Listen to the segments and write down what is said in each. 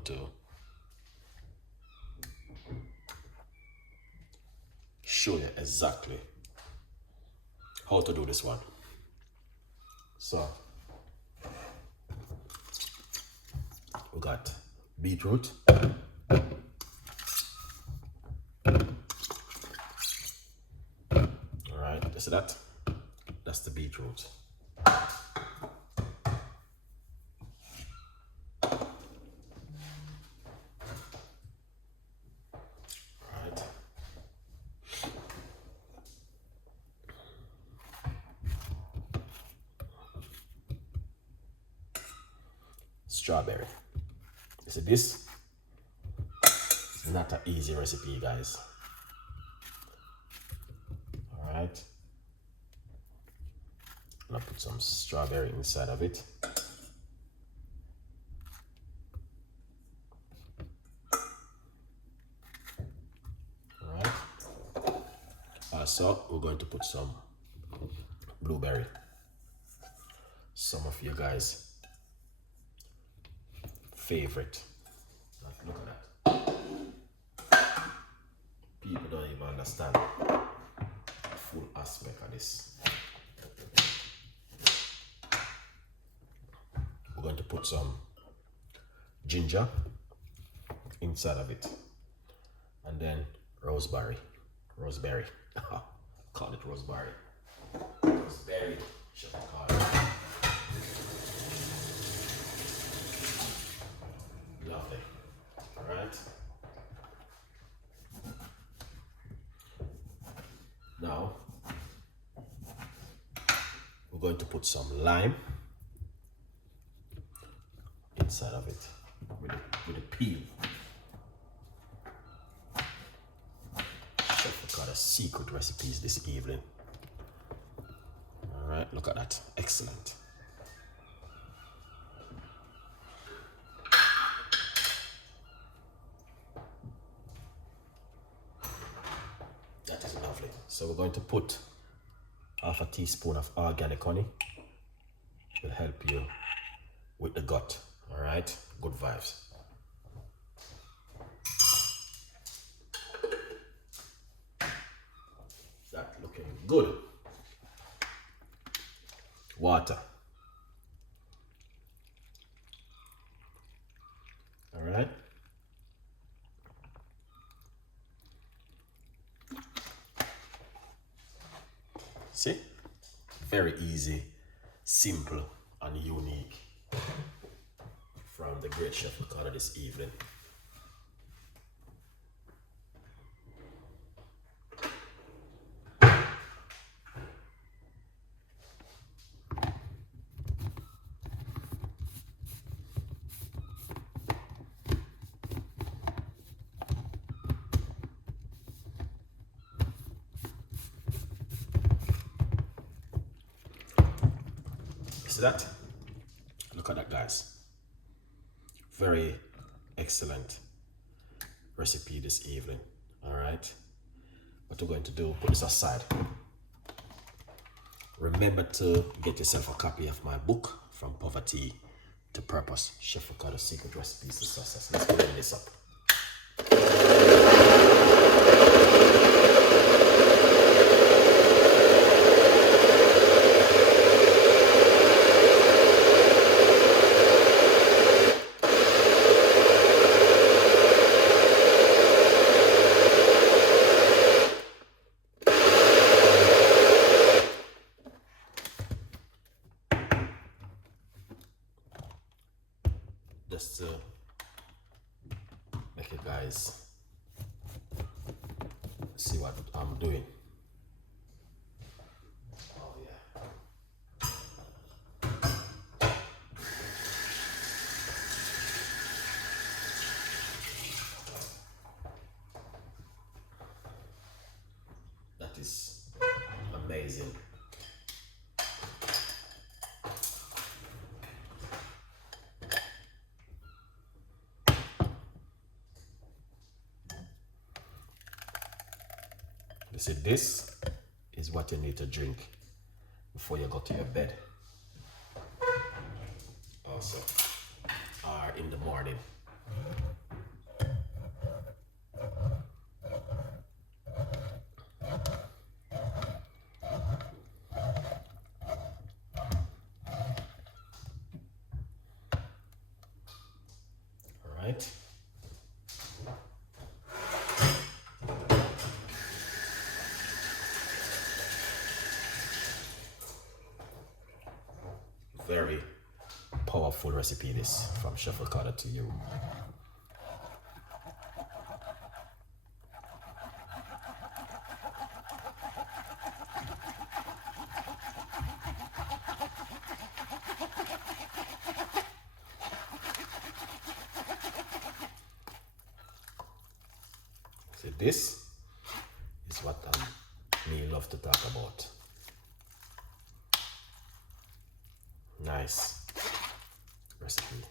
going to show you exactly how to do this one. So we got beetroot, all right, you see that? That's the beetroot. Strawberry. You see, this is not an easy recipe, guys. All right, I'm gonna put some strawberry inside of it. All right, also we're going to put some blueberry. Some of you guys favorite. Look at that. People don't even understand the full aspect of this. We're going to put some ginger inside of it, and then rosemary. Call it rosemary. Rosemary, Chef Ricardo. Lovely. All right. Now we're going to put some lime inside of it with a peel. Chef Ricardo secret recipes this evening. All right, look at that. Excellent. That is lovely. So we're going to put half a teaspoon of organic honey. It will help you with the gut. All right, good vibes. That looking good. Water. All right. See? Very easy, simple, and unique from the great Chef Ricardo this evening. See that? Look at that, guys. Very excellent recipe this evening. All right, what we're going to do, put this aside. Remember to get yourself a copy of my book, From Poverty to Purpose, Chef Ricardo Secret Recipes to Success. Let's open this up. Just to make you guys see what I'm doing. Oh yeah. That is amazing. You see, this is what you need to drink before you go to your bed. Also, or in the morning All right. Very powerful recipe this from Chef Ricardo to you. See, this is what me love to talk about. Nice recipe.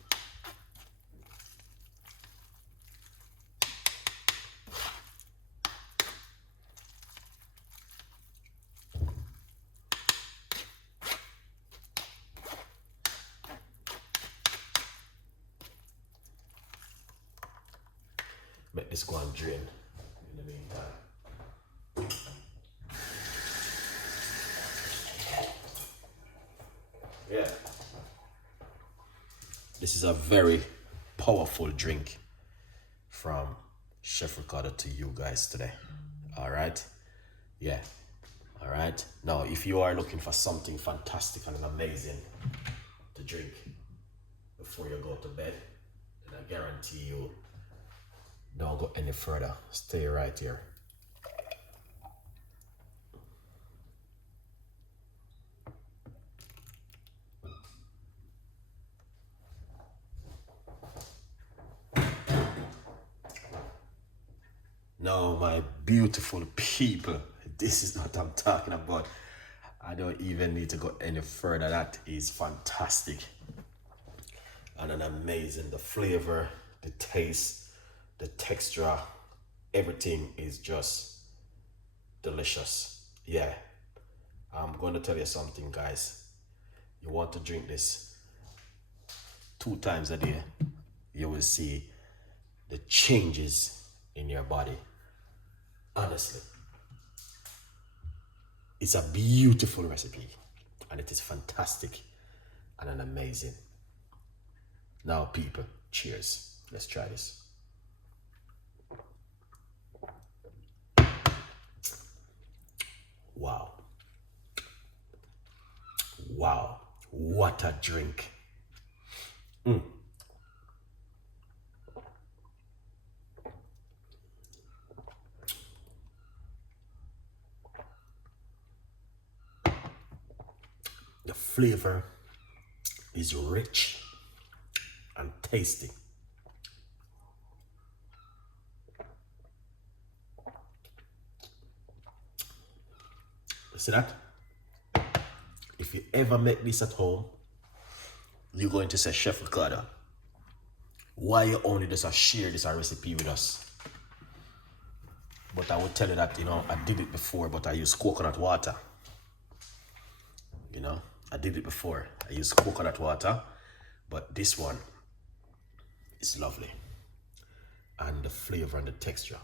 Make this go and drain in the meantime. Yeah. This is a very powerful drink from Chef Ricardo to you guys today. All right. Yeah. All right. Now, if you are looking for something fantastic and amazing to drink before you go to bed, then I guarantee you don't go any further. Stay right here. Now, my beautiful people, this is what I'm talking about. I don't even need to go any further. That is fantastic and an amazing. The flavor, the taste, the texture, everything is just delicious. Yeah, I'm going to tell you something, guys. You want to drink this 2 times a day, you will see the changes in your body. Honestly, it's a beautiful recipe and it is fantastic and an amazing. Now, people, cheers. Let's try this. Wow. Wow. What a drink. The flavor is rich and tasty. See that? If you ever make this at home, you're going to say, Chef Ricardo, why you only just share this recipe with us? But I will tell you that, I did it before, but I used coconut water. I did it before. I used coconut water, but this one is lovely. And the flavor and the texture.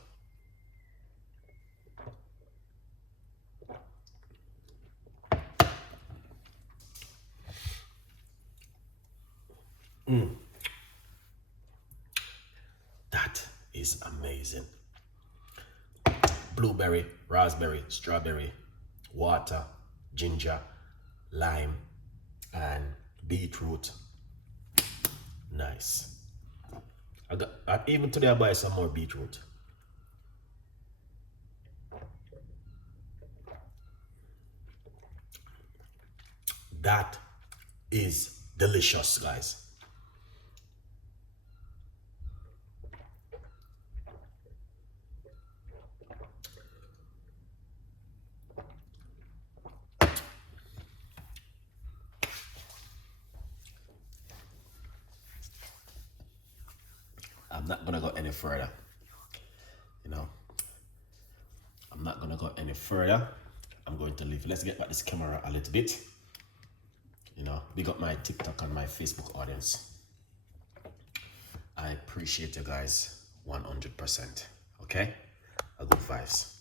That is amazing. Blueberry, raspberry, strawberry, water, ginger, lime, and beetroot. Nice. Even today I buy some more beetroot. That is delicious, guys. I'm not gonna go any further. I'm not gonna go any further. I'm going to leave. Let's get back this camera a little bit. Big up my TikTok and my Facebook audience. I appreciate you guys 100%. Okay? A good vibes.